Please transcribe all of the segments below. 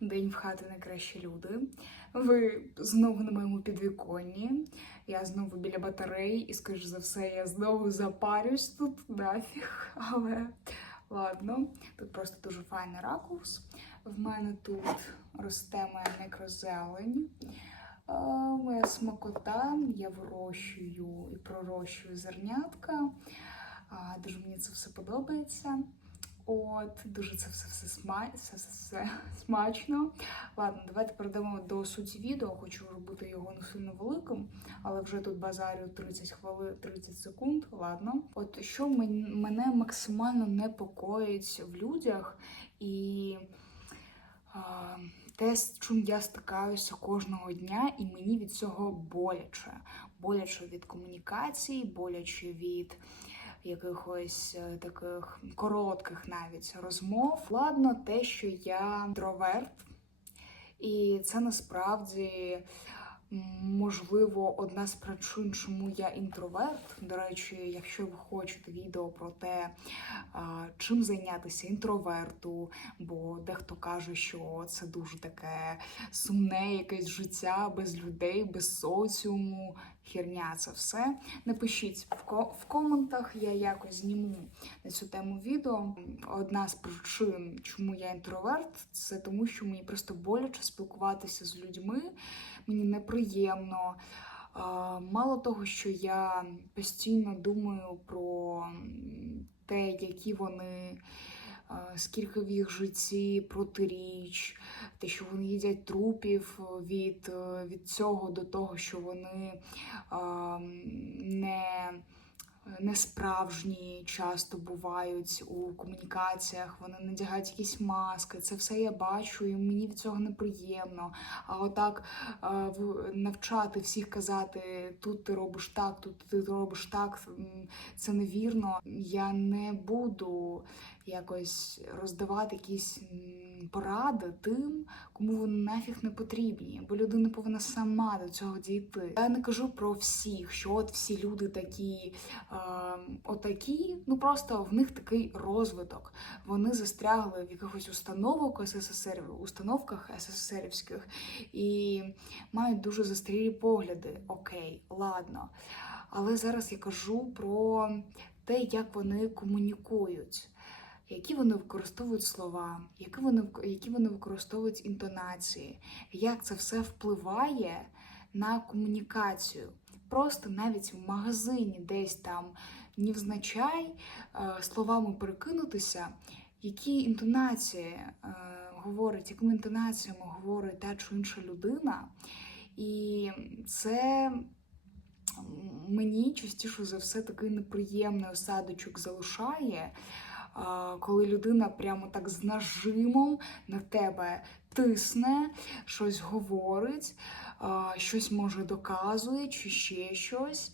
День в хати найкращі люди. Ви знову на моєму підвіконні. Я знову біля батареї, і, скоріш за все, я знову запарюсь тут нафіг. Але ладно, тут просто дуже файний ракурс. В мене тут росте моя мікрозелень. Е, Моя смакота, я вирощую і пророщую зернятка. Дуже мені це все подобається. От, дуже це все, все, сма... все, все, все смачно. Ладно, давайте перейдемо до суті відео. Хочу робити його не сильно великим, але вже тут базарю 30 хвилин, 30 секунд. Ладно. От що мене максимально непокоїть в людях і а, те, з чим я стикаюся кожного дня, і мені від цього боляче. Боляче від комунікації, боляче від якихось е, таких коротких навіть розмов. Ладно, те, що я інтроверт, і це насправді. Можливо, одна з причин, чому я інтроверт. До речі, якщо ви хочете відео про те, чим зайнятися інтроверту, бо дехто каже, що це дуже таке сумне якесь життя без людей, без соціуму, херня це все. Напишіть в, ко- в коментах, я якось зніму на цю тему відео. Одна з причин, чому я інтроверт, це тому, що мені просто боляче спілкуватися з людьми. Мені неприємно. Мало того, що я постійно думаю про те, які вони, скільки в їх житті протиріч, те, що вони їдять трупів від, е, від цього до того, що вони не несправжні часто бувають у комунікаціях, вони надягають якісь маски. Це все я бачу, і мені від цього неприємно. А отак е, навчати всіх казати, тут ти робиш так, тут ти робиш так, це невірно. Я не буду якось роздавати якісь поради тим, кому вони нафіг не потрібні, бо людина повинна сама до цього дійти. Я не кажу про всіх, що от всі люди такі, отакі, ну просто в них такий розвиток. Вони застрягли в якихось установок СССР, установках СССРівських і мають дуже застрілі погляди. Окей, ладно. Але зараз я кажу про те, як вони комунікують. Які вони використовують слова, які вони, які вони використовують інтонації, як це все впливає на комунікацію. Просто навіть в магазині десь там невзначай е, словами перекинутися, які інтонації е, говорить, якими інтонаціями говорить та чи інша людина. І це мені частіше за все такий неприємний осадочок залишає, коли людина прямо так з нажимом на тебе тисне, щось говорить, щось може доказує, чи ще щось.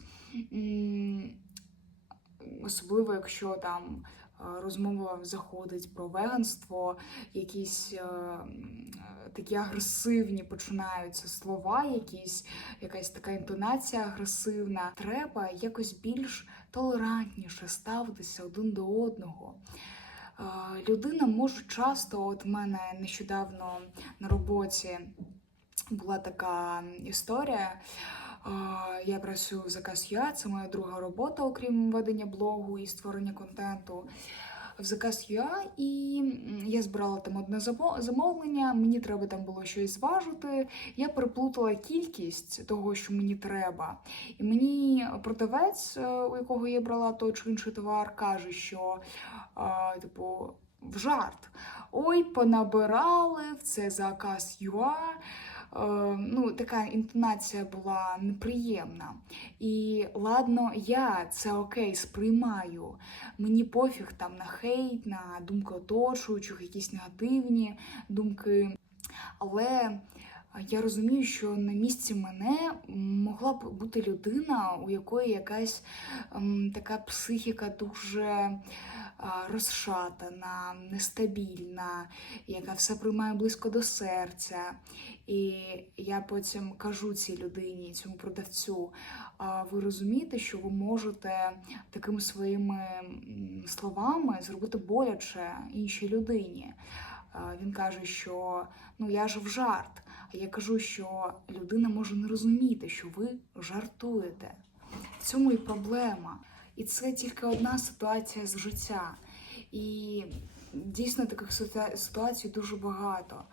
Особливо, якщо там розмова заходить про веганство, якісь е, е, такі агресивні починаються слова, якісь, якась така інтонація агресивна. Треба якось більш толерантніше ставитися один до одного. Людина може часто, от в мене нещодавно на роботі була така історія. Я працюю в заказ ЮА, це моя друга робота, окрім ведення блогу і створення контенту. В заказ ЮА, і я збирала там одне замо- замовлення. Мені треба там було щось зважити. Я переплутала кількість того, що мені треба. І мені продавець, е, у якого я брала той чи інший товар, каже, що типу в жарт. Ой, понабирали в це заказ ЮА. Е, ну, така інтонація була неприємна. І ладно, я це окей сприймаю. Мені пофіг там на хейт, на думки оточуючих, якісь негативні думки. Але я розумію, що на місці мене могла б бути людина, у якої якась ем, така психіка дуже розшатана, нестабільна, яка все приймає близько до серця. І я потім кажу цій людині, цьому продавцю, ви розумієте, що ви можете такими своїми словами зробити боляче іншій людині. він каже, що ну я ж в жарт. А я кажу, що людина може не розуміти, що ви жартуєте. В цьому і проблема. І це тільки одна ситуація з життя. І дійсно таких ситуа- ситуацій дуже багато.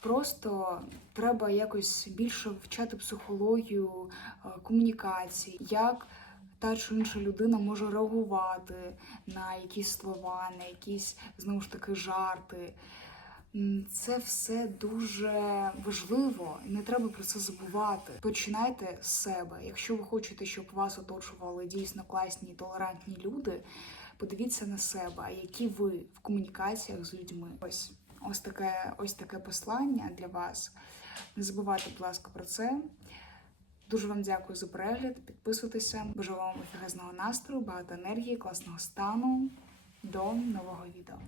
Просто треба якось більше вчати психологію, е, комунікації, як та чи інша людина може реагувати на якісь слова, на якісь знову ж таки жарти. Це все дуже важливо, не треба про це забувати. Починайте з себе. Якщо ви хочете, щоб вас оточували дійсно класні і толерантні люди, подивіться на себе, які ви в комунікаціях з людьми. Ось ось таке, ось таке послання для вас. Не забувайте, будь ласка, про це. Дуже вам дякую за перегляд. Підписуйтеся. Бажаю вам офігезного настрою, багато енергії, класного стану. До нового відео.